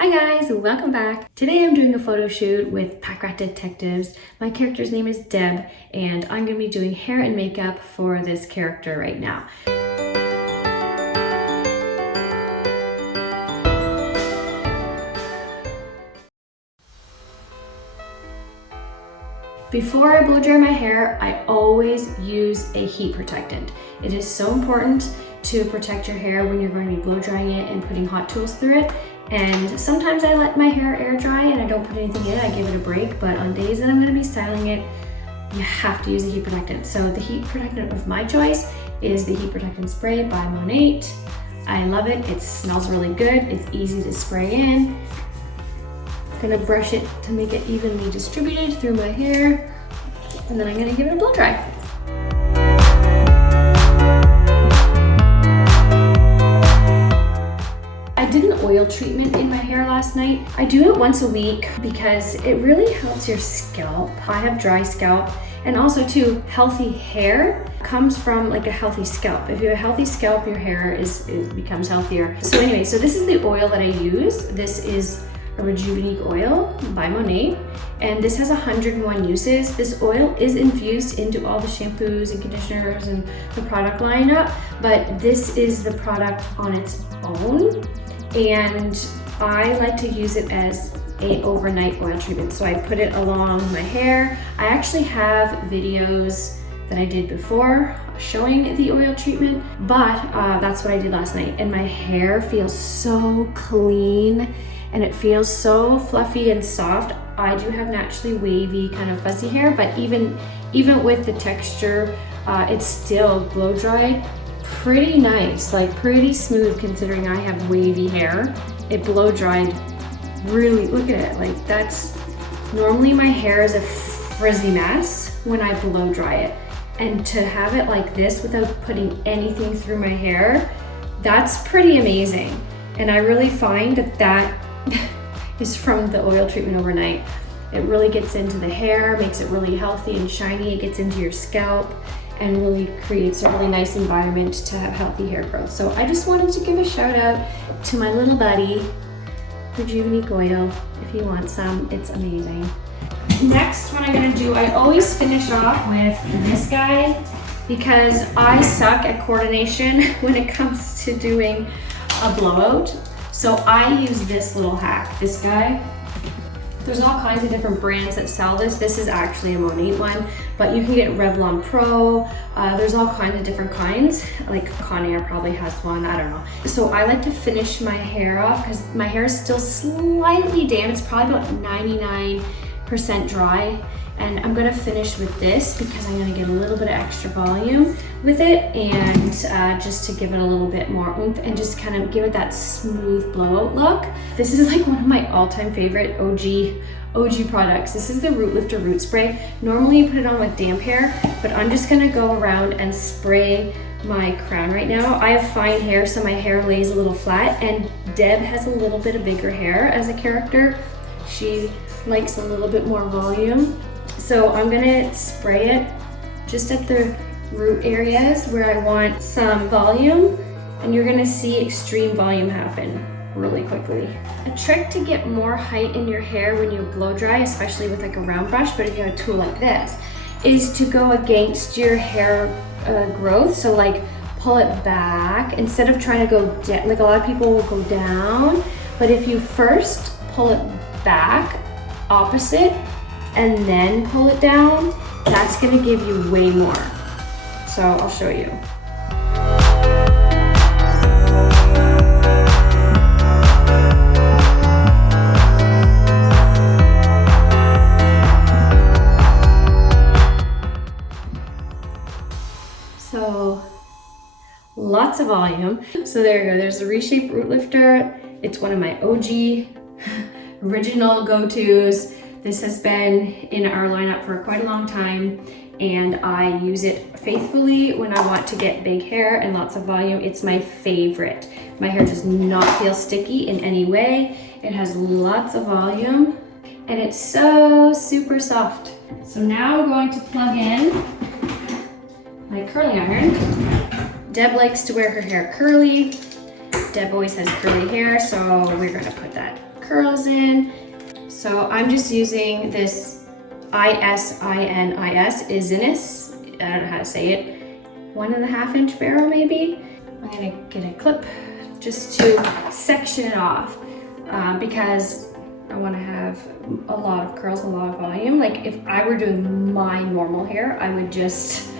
Hi guys, welcome back. Today I'm doing a photo shoot with Pack Rat Detectives. My character's name is Deb, and I'm going to be doing hair and makeup for this character right now. Before I blow dry my hair, I always use a heat protectant. It is so important to protect your hair when you're going to be blow drying it and putting hot tools through it. And sometimes I let my hair air dry and I don't put anything in it, I give it a break, but on days that I'm gonna be styling it, you have to use a heat protectant. So the heat protectant of my choice is the Heat Protectant Spray by MONAT. I love it, it smells really good, it's easy to spray in. I'm gonna brush it to make it evenly distributed through my hair, and then I'm gonna give it a blow dry. I did an oil treatment in my hair last night. I do it once a week because it really helps your scalp. I have dry scalp, and also too, healthy hair comes from like a healthy scalp. If you have a healthy scalp, your hair becomes healthier. So anyway, so this is the oil that I use. This is a Rejuvenique Oil by MONAT, and this has 101 uses. This oil is infused into all the shampoos and conditioners and the product lineup, but this is the product on its own. And I like to use it as an overnight oil treatment. So I put it along my hair. I actually have videos that I did before showing the oil treatment, but that's what I did last night. And my hair feels so clean and it feels so fluffy and soft. I do have naturally wavy kind of fuzzy hair, but even with the texture, it's still blow dried pretty nice, like pretty smooth considering I have wavy hair. It blow dried really, look at it, like that's, normally my hair is a frizzy mess when I blow dry it. And to have it like this without putting anything through my hair, that's pretty amazing. And I really find that is from the oil treatment overnight. It really gets into the hair, makes it really healthy and shiny, it gets into your scalp, and really creates a really nice environment to have healthy hair growth. So I just wanted to give a shout out to my little buddy, Rejuvenique Oil. If you want some, it's amazing. Next, what I'm gonna do, I always finish off with this guy because I suck at coordination when it comes to doing a blowout. So I use this little hack, this guy. There's all kinds of different brands that sell this. This is actually a MONAT one, but you can get Revlon Pro. There's all kinds of different kinds. Like Conair probably has one, I don't know. So I like to finish my hair off because my hair is still slightly damp. It's probably about 99% dry. And I'm gonna finish with this because I'm gonna get a little bit of extra volume with it, and just to give it a little bit more oomph and just kind of give it that smooth blowout look. This is like one of my all-time favorite OG products. This is the Root Lifter Root Spray. Normally you put it on with damp hair, but I'm just gonna go around and spray my crown right now. I have fine hair, so my hair lays a little flat, and Deb has a little bit of bigger hair as a character. She likes a little bit more volume. So I'm gonna spray it just at the root areas where I want some volume, and you're gonna see extreme volume happen really quickly. A trick to get more height in your hair when you blow dry, especially with like a round brush, but if you have a tool like this, is to go against your hair growth. So like pull it back instead of trying to go down. Like a lot of people will go down, but if you first pull it back opposite and then pull it down, that's gonna give you way more. So I'll show you. So lots of volume. So there you go, there's the Reshape Root Lifter. It's one of my OG original go-tos. This has been in our lineup for quite a long time, and I use it faithfully when I want to get big hair and lots of volume. It's my favorite. My hair does not feel sticky in any way. It has lots of volume, and it's so super soft. So now I'm going to plug in my curling iron. Deb likes to wear her hair curly. Deb always has curly hair, so we're gonna put that curls in. So I'm just using this Isinis, I don't know how to say it, 1.5 inch barrel maybe. I'm gonna get a clip just to section it off because I wanna have a lot of curls, a lot of volume. Like if I were doing my normal hair, I would just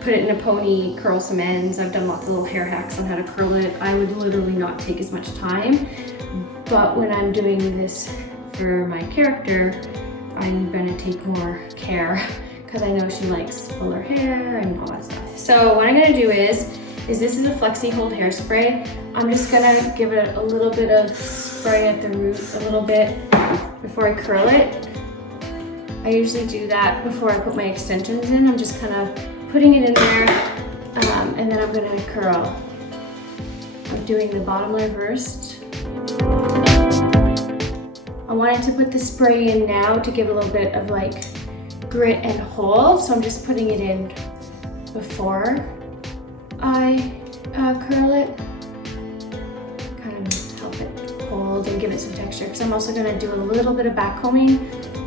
put it in a pony, curl some ends. I've done lots of little hair hacks on how to curl it. I would literally not take as much time. But when I'm doing this for my character, I'm gonna take more care because I know she likes fuller hair and all that stuff. So what I'm gonna do is this is a Flexihold Hairspray. I'm just gonna give it a little bit of spray at the root, a little bit before I curl it. I usually do that before I put my extensions in. I'm just kind of putting it in there and then I'm gonna curl. I'm doing the bottom layer first. I wanted to put the spray in now to give a little bit of like grit and hold, so I'm just putting it in before I curl it. Kind of help it hold and give it some texture, because I'm also gonna do a little bit of back combing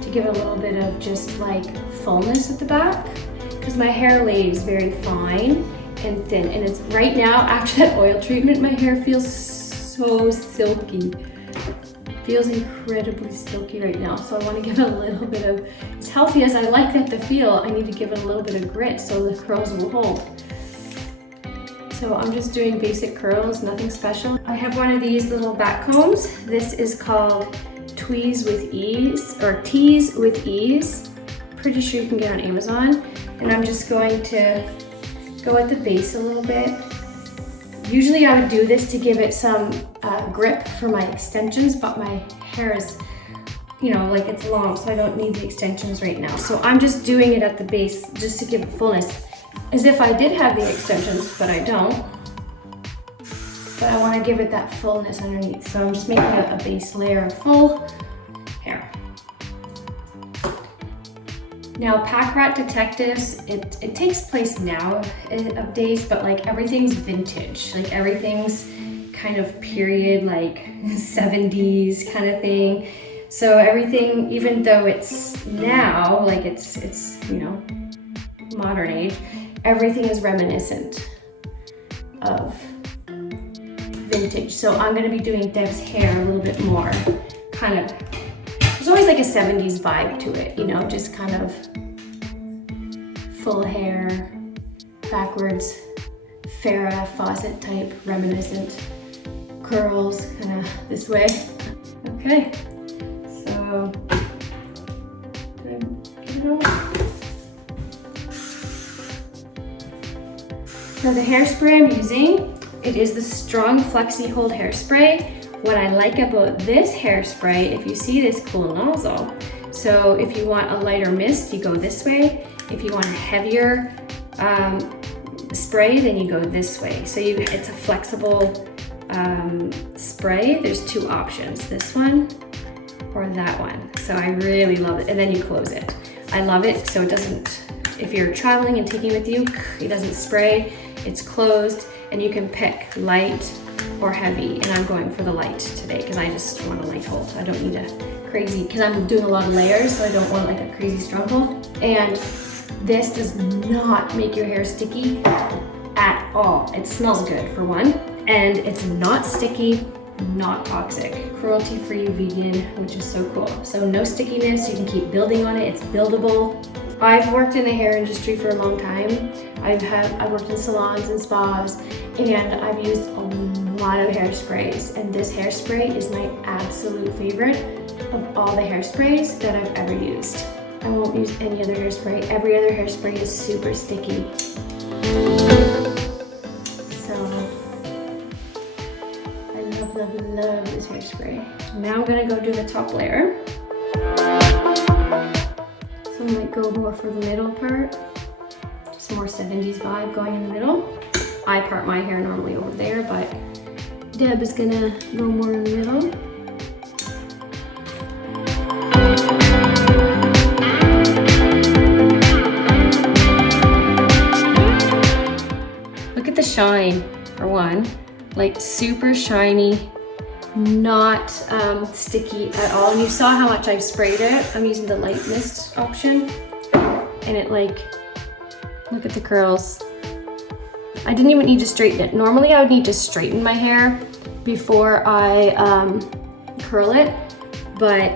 to give it a little bit of just like fullness at the back, because my hair lays very fine and thin, and it's right now after that oil treatment, my hair feels so silky. Feels incredibly silky right now, so I want to give it a little bit of, as healthy as I like that to feel, I need to give it a little bit of grit so the curls will hold. So I'm just doing basic curls, nothing special. I have one of these little back combs. This is called Teez with Eez, or Teez with Eez. Pretty sure you can get on Amazon. And I'm just going to go at the base a little bit. Usually I would do this to give it some grip for my extensions, but my hair is, you know, like it's long, so I don't need the extensions right now. So I'm just doing it at the base just to give it fullness, as if I did have the extensions, but I don't. But I want to give it that fullness underneath. So I'm just making a base layer of full hair. Now, Pack Rat Detectives, it takes place nowadays, but like everything's vintage. Like everything's kind of period, like 70s kind of thing. So everything, even though it's now, like it's you know, modern age, everything is reminiscent of vintage. So I'm gonna be doing Deb's hair a little bit more, kind of, there's always like a 70s vibe to it, you know, just kind of full hair, backwards, Farrah Fawcett type, reminiscent curls, kind of this way. Okay, so get it all. So the hairspray I'm using, it is the Strong Flexihold Hairspray. What I like about this hairspray, if you see this cool nozzle, so if you want a lighter mist, you go this way. If you want a heavier spray, then you go this way. So it's a flexible spray. There's two options, this one or that one. So I really love it. And then you close it. I love it so it doesn't, if you're traveling and taking it with you, it doesn't spray, it's closed, and you can pick light or heavy, and I'm going for the light today because I just want a light hold. I don't need a crazy, because I'm doing a lot of layers, so I don't want like a crazy strong hold. And this does not make your hair sticky at all. It smells good for one, and it's not sticky, not toxic, cruelty-free, vegan, which is so cool. So no stickiness, you can keep building on it, it's buildable. I've worked in the hair industry for a long time. I've worked in salons and spas, and I've used a lot of hairsprays, and this hairspray is my absolute favorite of all the hairsprays that I've ever used. I won't use any other hairspray. Every other hairspray is super sticky. So I love this hairspray. Now I'm gonna go do the top layer. So I might go more for the middle part. Just more 70s vibe going in the middle. I part my hair normally over there, but Deb is gonna go more in the middle. Look at the shine, for one. Like super shiny, not sticky at all. And you saw how much I've sprayed it. I'm using the light mist option. And it like, look at the curls. I didn't even need to straighten it. Normally I would need to straighten my hair before I curl it, but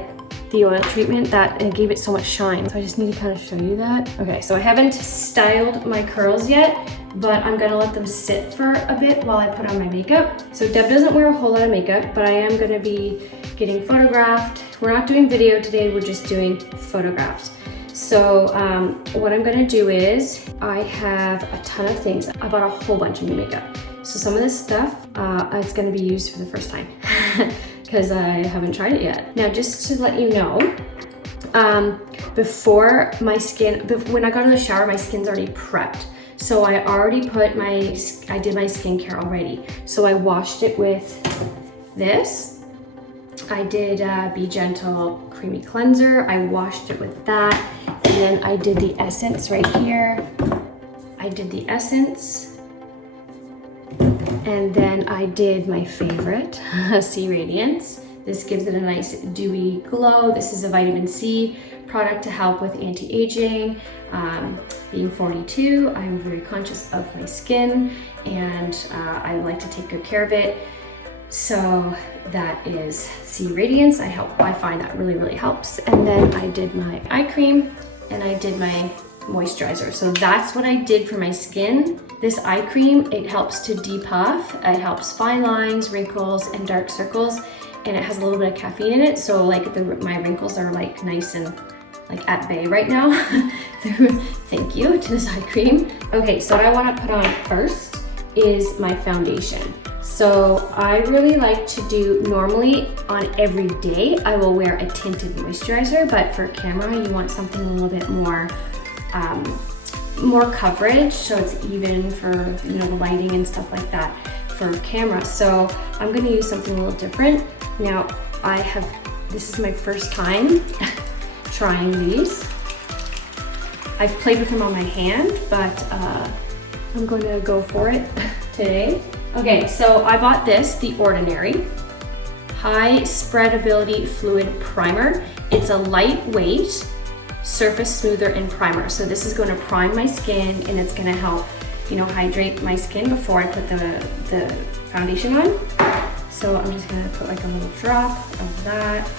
the oil treatment, it gave it so much shine. So I just need to kind of show you that. Okay, so I haven't styled my curls yet, but I'm gonna let them sit for a bit while I put on my makeup. So Deb doesn't wear a whole lot of makeup, but I am gonna be getting photographed. We're not doing video today, we're just doing photographs. So what I'm gonna do is, I have a ton of things. I bought a whole bunch of new makeup. So some of this stuff is gonna be used for the first time because I haven't tried it yet. Now, just to let you know, before my skin, when I got in the shower, my skin's already prepped. So I already put I did my skincare already. So I washed it with this. I did Be Gentle Creamy Cleanser. I washed it with that. And then I did the essence right here. I did the essence. And then I did my favorite, C Radiance. This gives it a nice dewy glow. This is a vitamin C product to help with anti-aging. Being 42, I'm very conscious of my skin and I like to take good care of it. So that is C Radiance. I find that really, really helps. And then I did my eye cream and I did my moisturizer. So that's what I did for my skin. This eye cream, it helps to depuff. It helps fine lines, wrinkles, and dark circles. And it has a little bit of caffeine in it. So like my wrinkles are like nice and like at bay right now. Thank you to this eye cream. Okay, so what I want to put on first is my foundation. So I really like to do, normally on every day, I will wear a tinted moisturizer, but for camera, you want something a little bit more coverage, so it's even for, you know, the lighting and stuff like that for camera. So I'm gonna use something a little different. Now this is my first time trying these. I've played with them on my hand, but I'm going to go for it today. Okay, so I bought this, the Ordinary High Spreadability Fluid Primer. It's a lightweight surface smoother and primer. So this is going to prime my skin and it's going to help, you know, hydrate my skin before I put the foundation on. So I'm just going to put like a little drop of that.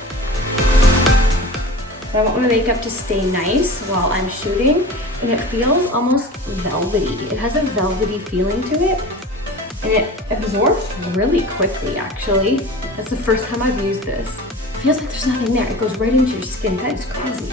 So I want my makeup to stay nice while I'm shooting, and it feels almost velvety. It has a velvety feeling to it, and it absorbs really quickly, actually. That's the first time I've used this. It feels like there's nothing there. It goes right into your skin. That is crazy.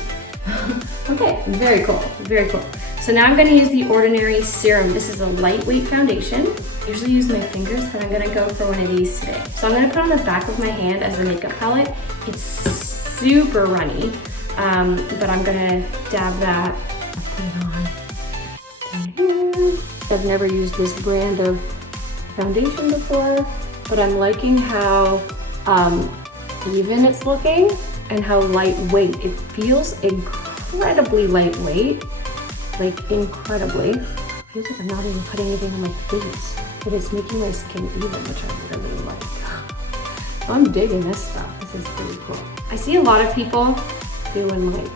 Okay, very cool, very cool. So now I'm gonna use the Ordinary Serum. This is a lightweight foundation. I usually use my fingers, but I'm gonna go for one of these today. So I'm gonna put on the back of my hand as a makeup palette. It's super runny, but I'm gonna dab that, put it on. I've never used this brand of foundation before, but I'm liking how even it's looking and how lightweight. It feels incredibly lightweight, like incredibly. It feels like I'm not even putting anything on my face, but it's making my skin even, which I really like. So I'm digging this stuff. This is pretty cool. I see a lot of people doing like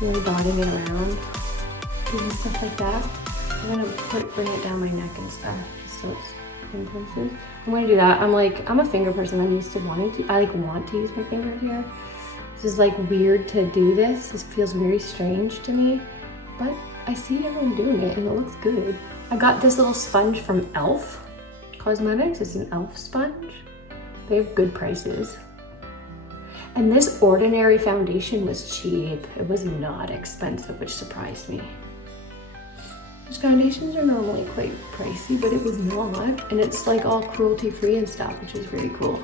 really dotting it around, doing stuff like that. I'm gonna bring it down my neck and stuff, just so it's in places. I'm gonna do that. I'm a finger person. I'm used to I want to use my fingers here. This is like weird to do this. This feels very strange to me, but I see everyone doing it and it looks good. I got this little sponge from E.L.F. Cosmetics. It's an E.L.F. sponge. They have good prices. And this Ordinary foundation was cheap. It was not expensive, which surprised me. Those foundations are normally quite pricey, but it was not. And it's like all cruelty-free and stuff, which is really cool.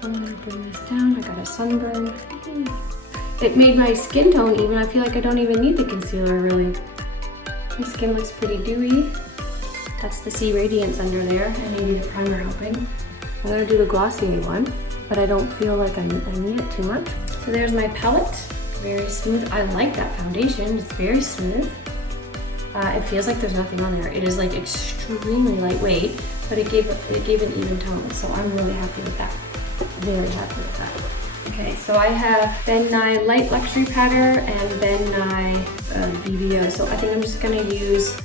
So I'm gonna bring this down. I got a sunburn. It made my skin tone even. I feel like I don't even need the concealer, really. My skin looks pretty dewy. That's the C Radiance under there, and maybe the primer helping. I'm gonna do the Glossier one, but I don't feel like I need it too much. So there's my palette. Very smooth. I like that foundation. It's very smooth. It feels like there's nothing on there. It is like extremely lightweight, but it gave an even tone, so I'm really happy with that. Very happy with that. Okay, so I have Ben Nye Light Luxury Powder and Ben Nye BBO. So I think I'm just gonna use,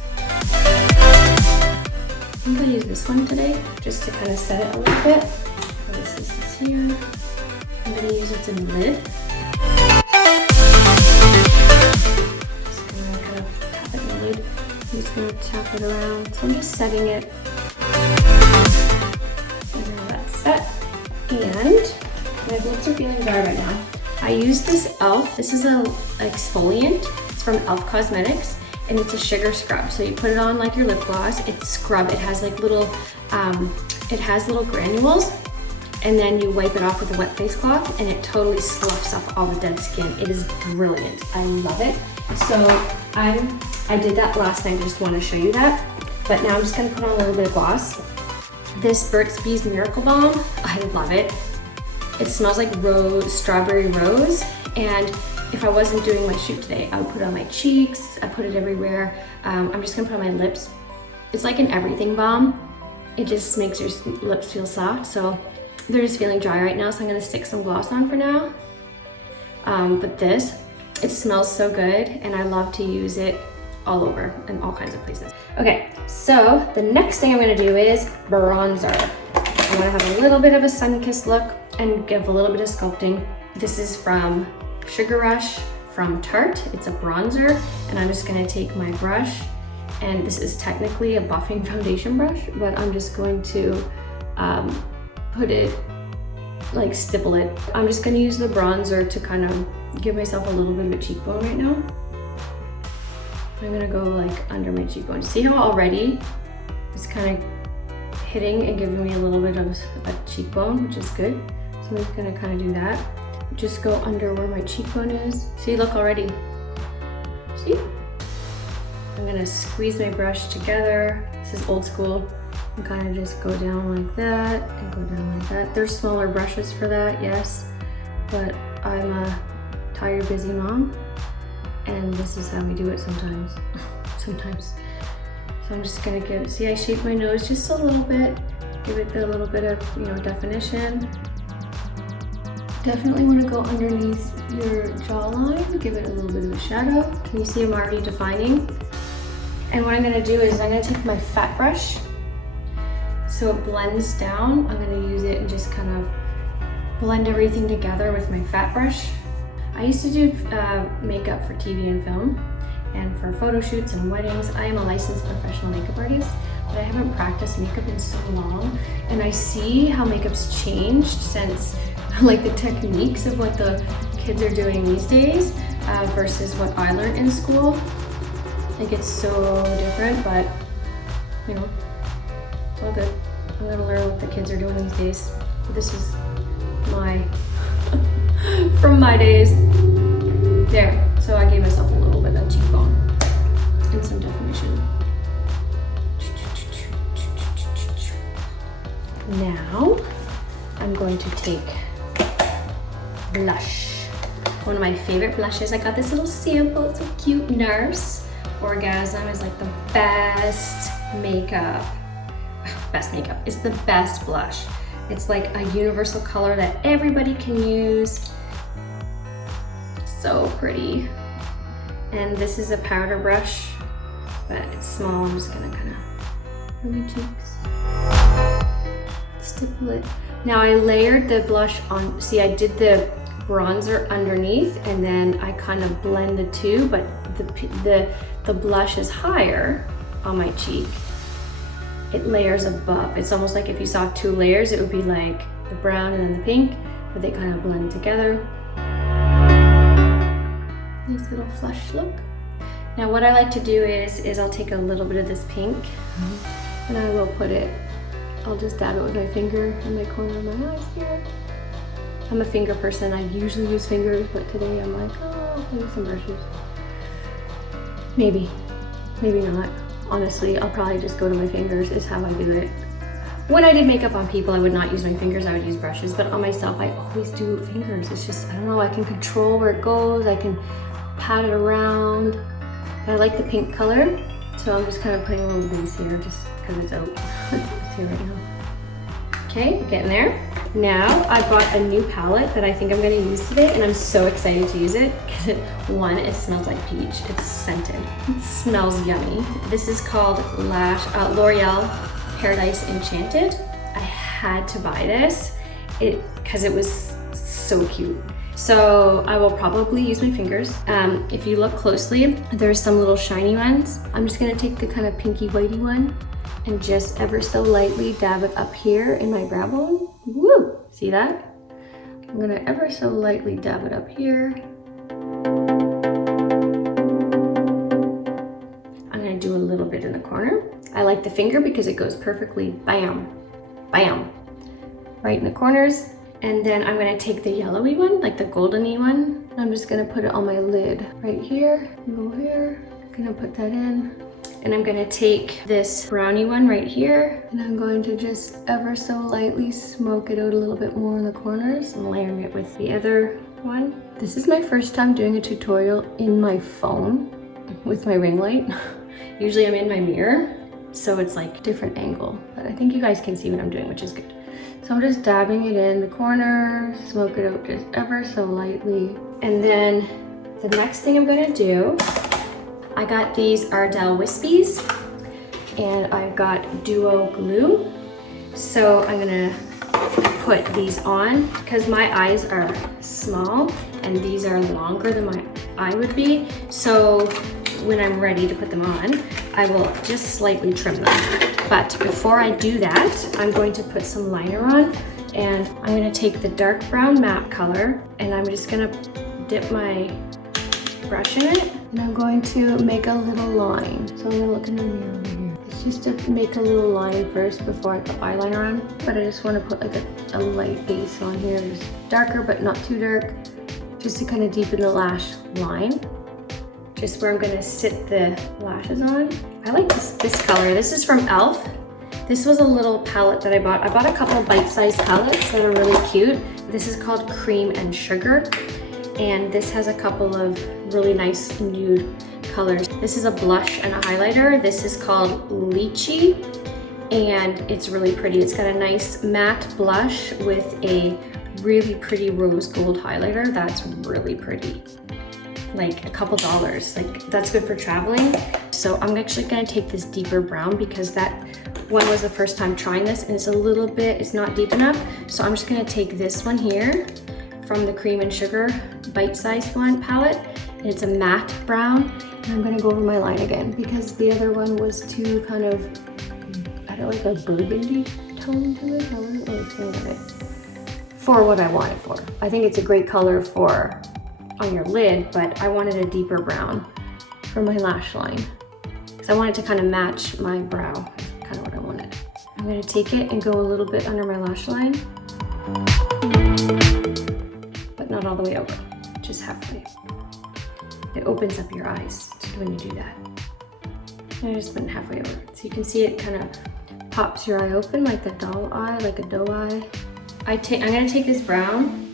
I'm gonna use this one today, just to kind of set it a little bit. So this is this here. I'm gonna use it in the lid. Just gonna kind of tap it in the lid. I'm just gonna tap it around. So I'm just setting it. And now that's set. And my lips are feeling dry right now. I use this E.L.F. This is a exfoliant. It's from E.L.F. Cosmetics, and it's a sugar scrub. So you put it on like your lip gloss. It's scrub. It has like little, granules, and then you wipe it off with a wet face cloth, and it totally sloughs off all the dead skin. It is brilliant. I love it. So I did that last night. I just want to show you that. But now I'm just gonna put on a little bit of gloss. This Burt's Bees Miracle Balm. I love it. It smells like strawberry rose, and if I wasn't doing my shoot today, I would put it on my cheeks, I put it everywhere. I'm just gonna put it on my lips. It's like an everything balm. It just makes your lips feel soft, so they're just feeling dry right now, so I'm gonna stick some gloss on for now. But this, it smells so good, and I love to use it all over in all kinds of places. Okay, so the next thing I'm gonna do is bronzer. I'm gonna have a little bit of a sun-kissed look and give a little bit of sculpting. This is from Sugar Rush from Tarte. It's a bronzer, and I'm just gonna take my brush, and this is technically a buffing foundation brush, but I'm just going to put it, like stipple it. I'm just gonna use the bronzer to kind of give myself a little bit of a cheekbone right now. I'm gonna go like under my cheekbone. See how already it's kind of hitting and giving me a little bit of a cheekbone, which is good. So I'm just gonna kind of do that. Just go under where my cheekbone is. See, look already. See? I'm gonna squeeze my brush together. This is old school. And kind of just go down like that and go down like that. There's smaller brushes for that, yes. But I'm a tired, busy mom, and this is how we do it sometimes. Sometimes. So I'm just gonna give, see, I shape my nose just a little bit, give it a little bit of, definition. Definitely wanna go underneath your jawline, give it a little bit of a shadow. Can you see I'm already defining? And what I'm gonna do is I'm gonna take my fat brush, so it blends down. I'm gonna use it and just kind of blend everything together with my fat brush. I used to do makeup for TV and film, and for photo shoots and weddings. I am a licensed professional makeup artist, but I haven't practiced makeup in so long, and I see how makeup's changed since like the techniques of what the kids are doing these days versus what I learned in school. Like, it's so different, but it's all good. I'm gonna learn what the kids are doing these days. This is my from my days. There, so I gave myself a little bit of cheekbone and some definition. Now, I'm going to take blush. One of my favorite blushes. I got this little sample, it's so cute. NARS Orgasm is like the best makeup. Best makeup. It's the best blush. It's like a universal color that everybody can use. So pretty. And this is a powder brush, but it's small. I'm just gonna kind of on my cheeks. Stipple it. Now I layered the blush on, see, I did the bronzer underneath and then I kind of blend the two, but the blush is higher on my cheek. It layers above. It's almost like if you saw two layers, it would be like the brown and then the pink, but they kind of blend together. Nice little flush look. Now what I like to do is I'll take a little bit of this pink and I will put it, I'll just dab it with my finger in the corner of my eye here. I'm a finger person. I usually use fingers, but today I'm like, oh, I'll play with some brushes. Maybe not. Honestly, I'll probably just go to my fingers is how I do it. When I did makeup on people, I would not use my fingers, I would use brushes, but on myself, I always do fingers. It's just, I don't know, I can control where it goes, I can pat it around. I like the pink color, so I'm just kind of putting a little base here just because it's out. It's here right now. Okay, getting there. Now I bought a new palette that I think I'm gonna use today, and I'm so excited to use it because one, it smells like peach. It's scented. It smells yummy. This is called L'Oreal Paradise Enchanted. I had to buy this because it was so cute. So I will probably use my fingers. If you look closely, there's some little shiny ones. I'm just gonna take the kind of pinky whitey one and just ever so lightly dab it up here in my brow bone. Woo! See that? I'm gonna ever so lightly dab it up here. I'm gonna do a little bit in the corner. I like the finger because it goes perfectly bam, bam, right in the corners. And then I'm gonna take the yellowy one, like the goldeny one. I'm just gonna put it on my lid right here, go here. Gonna put that in. And I'm gonna take this brownie one right here, and I'm going to just ever so lightly smoke it out a little bit more in the corners. I'm layering it with the other one. This is my first time doing a tutorial in my phone with my ring light. Usually I'm in my mirror, so it's like different angle. But I think you guys can see what I'm doing, which is good. So I'm just dabbing it in the corner, smoke it out just ever so lightly. And then the next thing I'm gonna do, I got these Ardell Wispies, and I got Duo Glue. So I'm gonna put these on because my eyes are small and these are longer than my eye would be. So when I'm ready to put them on, I will just slightly trim them. But before I do that, I'm going to put some liner on, and I'm gonna take the dark brown matte color, and I'm just gonna dip my brush in it, and I'm going to make a little line. So I'm gonna look in the mirror over here. It's just to make a little line first before I put eyeliner on, but I just want to put like a light base on here. It's darker but not too dark, just to kind of deepen the lash line. Just where I'm gonna sit the lashes on. I like this color. This is from E.L.F. This was a little palette that I bought. I bought a couple bite-sized palettes that are really cute. This is called Cream and Sugar. And this has a couple of really nice nude colors. This is a blush and a highlighter. This is called Lychee, and it's really pretty. It's got a nice matte blush with a really pretty rose gold highlighter. That's really pretty. Like a couple dollars. Like that's good for traveling. So I'm actually gonna take this deeper brown because that one was the first time trying this, and it's a little bit, it's not deep enough. So I'm just gonna take this one here from the Cream and Sugar bite-sized one palette, and it's a matte brown, and I'm gonna go over my line again because the other one was too kind of, I don't like a burgundy tone to it. I wasn't really a fan of it for what I want it for. I think it's a great color for on your lid, but I wanted a deeper brown for my lash line because I wanted to kind of match my brow, kind of what I wanted. I'm gonna take it and go a little bit under my lash line, not all the way over, just halfway. It opens up your eyes when you do that. And I just went halfway over. So you can see it kind of pops your eye open like the doll eye, like a doe eye. I'm gonna take this brown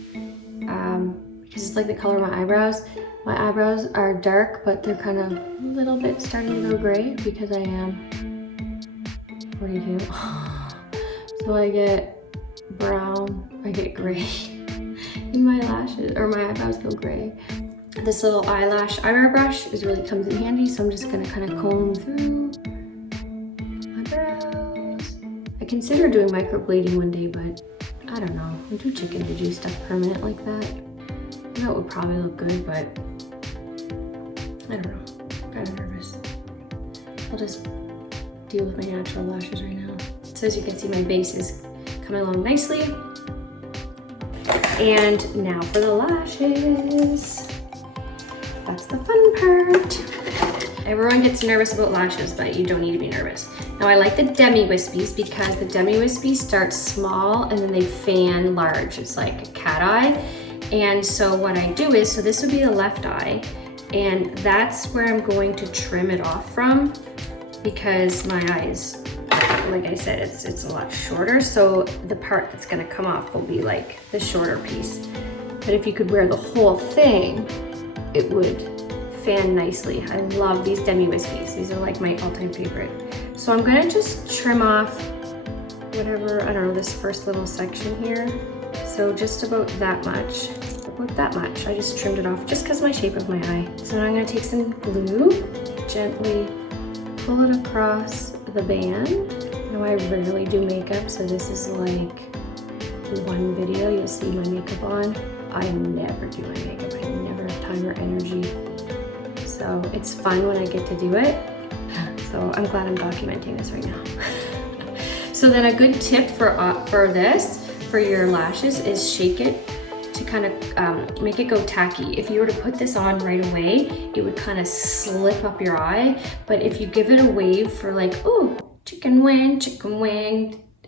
because it's like the color of my eyebrows. My eyebrows are dark, but they're kind of a little bit starting to go gray because I am 42. So I get brown, I get gray. My lashes or my eyebrows go gray. This little eyelash eyebrow brush really comes in handy, so I'm just gonna kind of comb through my brows. I consider doing microblading one day, but I don't know. I'm too chicken to do stuff permanent like that. I know it would probably look good, but I don't know. I'm kind of nervous. I'll just deal with my natural lashes right now. So as you can see, my base is coming along nicely. And now for the lashes. That's the fun part. Everyone gets nervous about lashes, but you don't need to be nervous. Now I like the Demi Wispies because the Demi Wispies start small and then they fan large. It's like a cat eye. And so what I do is, so this would be the left eye, and that's where I'm going to trim it off from because my eyes, like I said, it's a lot shorter, so the part that's gonna come off will be like the shorter piece. But if you could wear the whole thing, it would fan nicely. I love these Demi Wispies. These are like my all-time favorite. So I'm gonna just trim off whatever, I don't know, this first little section here. So just about that much. I just trimmed it off just because of my shape of my eye. So now I'm gonna take some glue, gently pull it across the band. Now I rarely do makeup, so this is like one video you'll see my makeup on. I never do my makeup, I never have time or energy. So it's fun when I get to do it. So I'm glad I'm documenting this right now. So then a good tip for this, for your lashes, is shake it to kind of make it go tacky. If you were to put this on right away, it would kind of slip up your eye. But if you give it a wave for like, oh, chicken wing,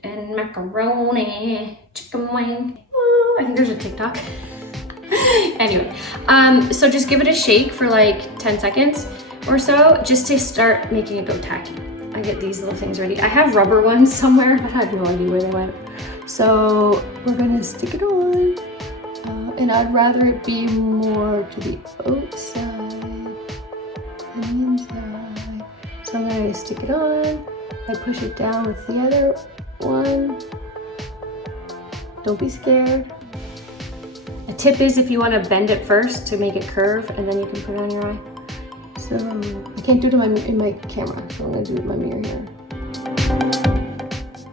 and macaroni, chicken wing. Ooh, I think there's a TikTok. Anyway, so just give it a shake for like 10 seconds or so, just to start making it go tacky. I get these little things ready. I have rubber ones somewhere, but I had no idea where they went. So we're gonna stick it on. And I'd rather it be more to the outside than the inside. So I'm gonna stick it on. I push it down with the other one. Don't be scared. A tip is if you want to bend it first to make it curve, and then you can put it on your eye. So I can't do it in my camera, so I'm gonna do it in my mirror here.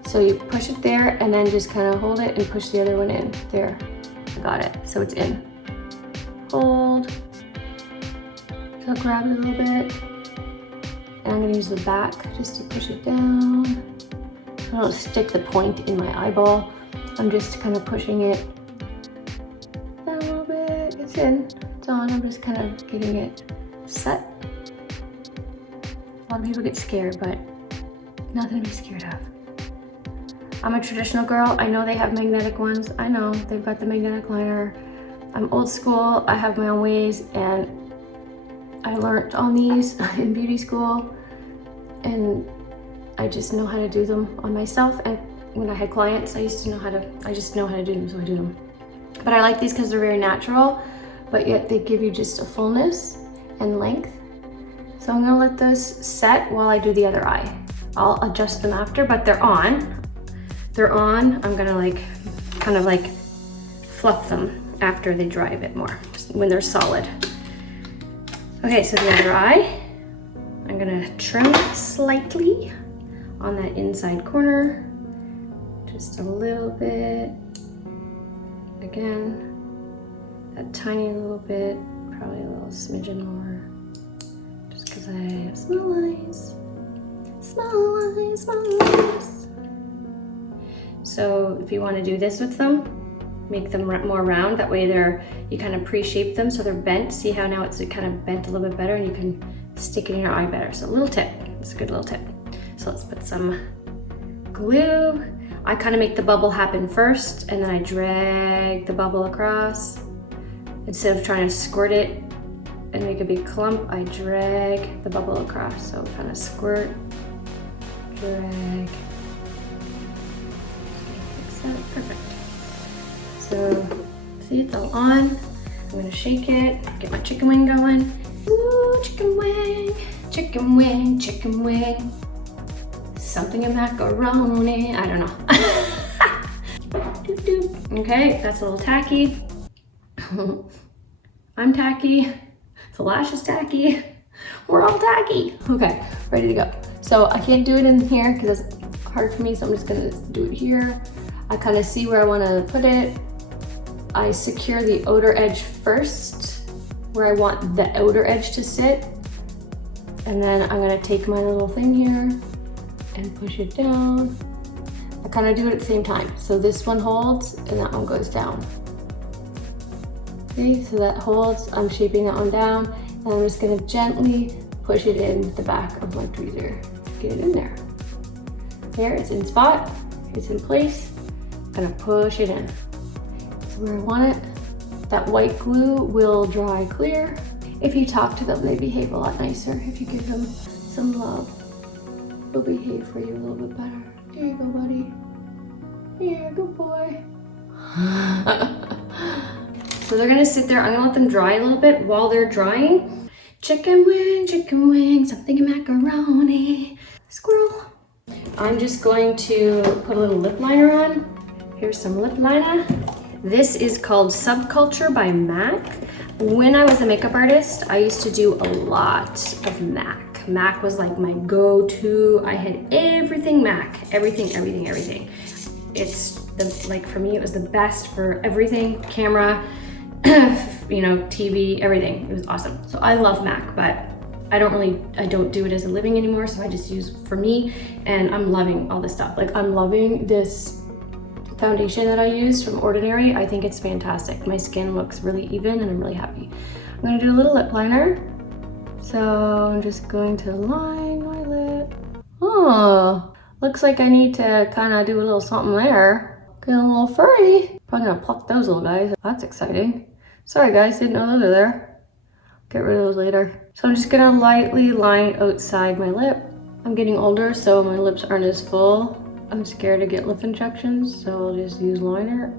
So you push it there, and then just kind of hold it and push the other one in. There, I got it. So it's in. Hold. So I'll grab it a little bit. And I'm gonna use the back just to push it down. I don't stick the point in my eyeball. I'm just kind of pushing it down a little bit. It's in, it's on. I'm just kind of getting it set. A lot of people get scared, but nothing to be scared of. I'm a traditional girl. I know they have magnetic ones. I know they've got the magnetic liner. I'm old school. I have my own ways, and I learned on these in beauty school, and I just know how to do them on myself. And when I had clients, I just know how to do them, so I do them. But I like these because they're very natural, but yet they give you just a fullness and length. So I'm gonna let those set while I do the other eye. I'll adjust them after, but they're on. I'm gonna kind of fluff them after they dry a bit more, when they're solid. Okay, so the other eye, I'm gonna trim slightly on that inside corner, just a little bit. Again, that tiny little bit, probably a little smidgen more, just because I have small eyes. Small eyes. So if you want to do this with them, make them more round. That way you kind of pre-shape them so they're bent. See how now it's kind of bent a little bit better, and you can stick it in your eye better. So a little tip, it's a good little tip. So let's put some glue. I kind of make the bubble happen first, and then I drag the bubble across. Instead of trying to squirt it and make a big clump, I drag the bubble across. So kind of squirt, drag. Perfect. So, see, it's all on. I'm gonna shake it, get my chicken wing going. Ooh, chicken wing, chicken wing, chicken wing. Something in macaroni, I don't know. Okay, that's a little tacky. I'm tacky, the lash is tacky. We're all tacky. Okay, ready to go. So I can't do it in here because it's hard for me, so I'm just gonna do it here. I kind of see where I want to put it. I secure the outer edge first, where I want the outer edge to sit. And then I'm going to take my little thing here and push it down. I kind of do it at the same time. So this one holds and that one goes down. See, so that holds. I'm shaping that one down, and I'm just going to gently push it in the back of my tweezer. Get it in there. There, it's in spot, it's in place. Gonna push it in. It's where I want it. That white glue will dry clear. If you talk to them, they behave a lot nicer. If you give them some love, they'll behave for you a little bit better. Here you go, buddy. Here, good boy. So they're gonna sit there. I'm gonna let them dry a little bit. While they're drying, chicken wing, something in macaroni. Squirrel. I'm just going to put a little lip liner on. Here's some lip liner. This is called Subculture by MAC. When I was a makeup artist, I used to do a lot of MAC. MAC was like my go-to. I had everything MAC, everything. It's like for me, it was the best for everything, camera, you know, TV, everything. It was awesome. So I love MAC, but I don't do it as a living anymore. So I just use for me, and I'm loving all this stuff. Like I'm loving this foundation that I use from Ordinary. I think it's fantastic. My skin looks really even and I'm really happy. I'm gonna do a little lip liner. So I'm just going to line my lip. Oh, looks like I need to kind of do a little something there. Get a little furry. Probably gonna pluck those little guys. That's exciting. Sorry guys, didn't know those are there. Get rid of those later. So I'm just gonna lightly line outside my lip. I'm getting older, so my lips aren't as full. I'm scared to get lip injections, so I'll just use liner.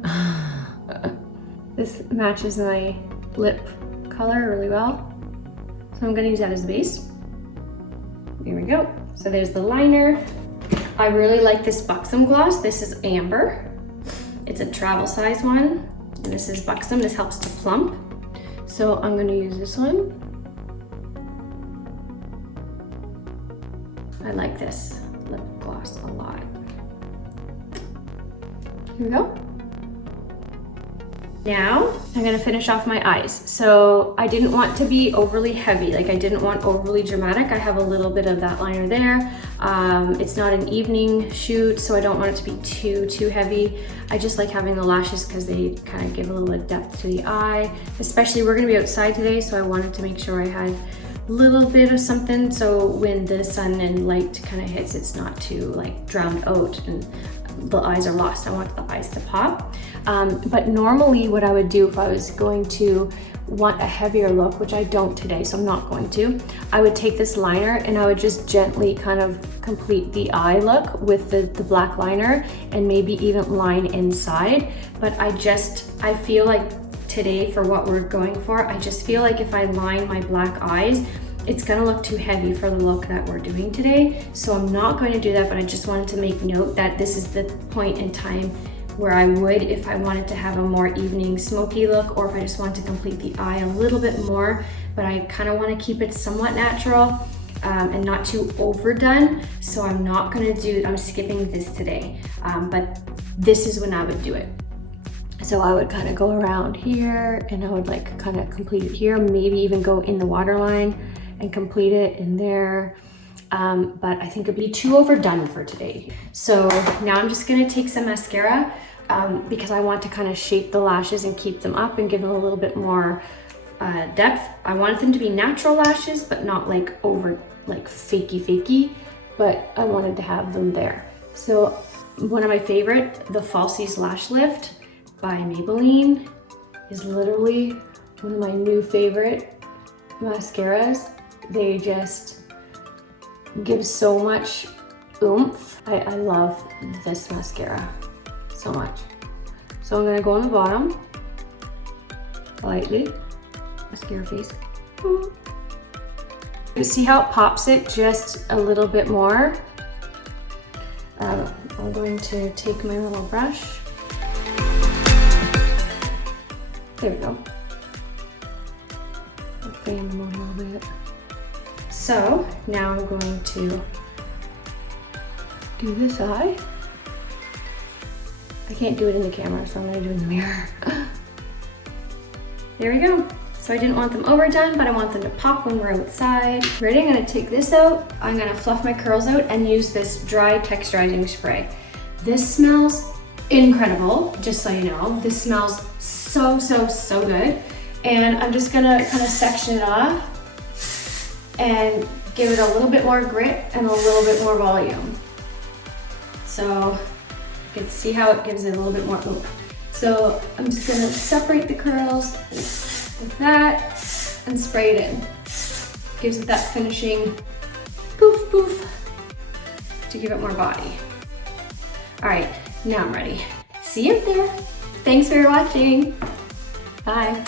This matches my lip color really well. So I'm gonna use that as the base. Here we go. So there's the liner. I really like this Buxom gloss. This is amber. It's a travel size one. And this is Buxom. This helps to plump. So I'm gonna use this one. I like this lip gloss a lot. Here we go. Now I'm gonna finish off my eyes. So I didn't want to be overly heavy, like I didn't want overly dramatic. I have a little bit of that liner there. It's not an evening shoot, so I don't want it to be too heavy. I just like having the lashes because they kind of give a little bit of depth to the eye. Especially we're gonna be outside today, so I wanted to make sure I had a little bit of something so when the sun and light kind of hits, it's not too like drowned out and the eyes are lost. I want the eyes to pop. But normally what I would do if I was going to want a heavier look, which I don't today, so I'm not going to, I would take this liner and I would just gently kind of complete the eye look with the black liner and maybe even line inside. But I feel like today for what we're going for, I just feel like if I line my black eyes, it's gonna look too heavy for the look that we're doing today. So I'm not going to do that, but I just wanted to make note that this is the point in time where I would, if I wanted to have a more evening smoky look, or if I just wanted to complete the eye a little bit more, but I kind of want to keep it somewhat natural and not too overdone. So I'm skipping this today, but this is when I would do it. So I would kind of go around here and I would like kind of complete it here, maybe even go in the waterline and complete it in there. But I think it'd be too overdone for today. So now I'm just gonna take some mascara because I want to kind of shape the lashes and keep them up and give them a little bit more depth. I wanted them to be natural lashes, but not like over like fakey, but I wanted to have them there. So one of my favorite, the Falsies Lash Lift by Maybelline, is literally one of my new favorite mascaras. They just give so much oomph. I love this mascara so much. So I'm gonna go on the bottom, lightly, mascara face. You see how it pops it just a little bit more? I'm going to take my little brush. There we go. I'll fan them a little bit. So now I'm going to do this eye. I can't do it in the camera, so I'm gonna do it in the mirror. There we go. So I didn't want them overdone, but I want them to pop when we're outside. Ready? I'm gonna take this out. I'm gonna fluff my curls out and use this dry texturizing spray. This smells incredible, just so you know. This smells so good. And I'm just gonna kind of section it off and give it a little bit more grit and a little bit more volume. So you can see how it gives it a little bit more oomph. So I'm just gonna separate the curls with that and spray it in. Gives it that finishing poof to give it more body. All right, now I'm ready. See you up there. Thanks for watching. Bye.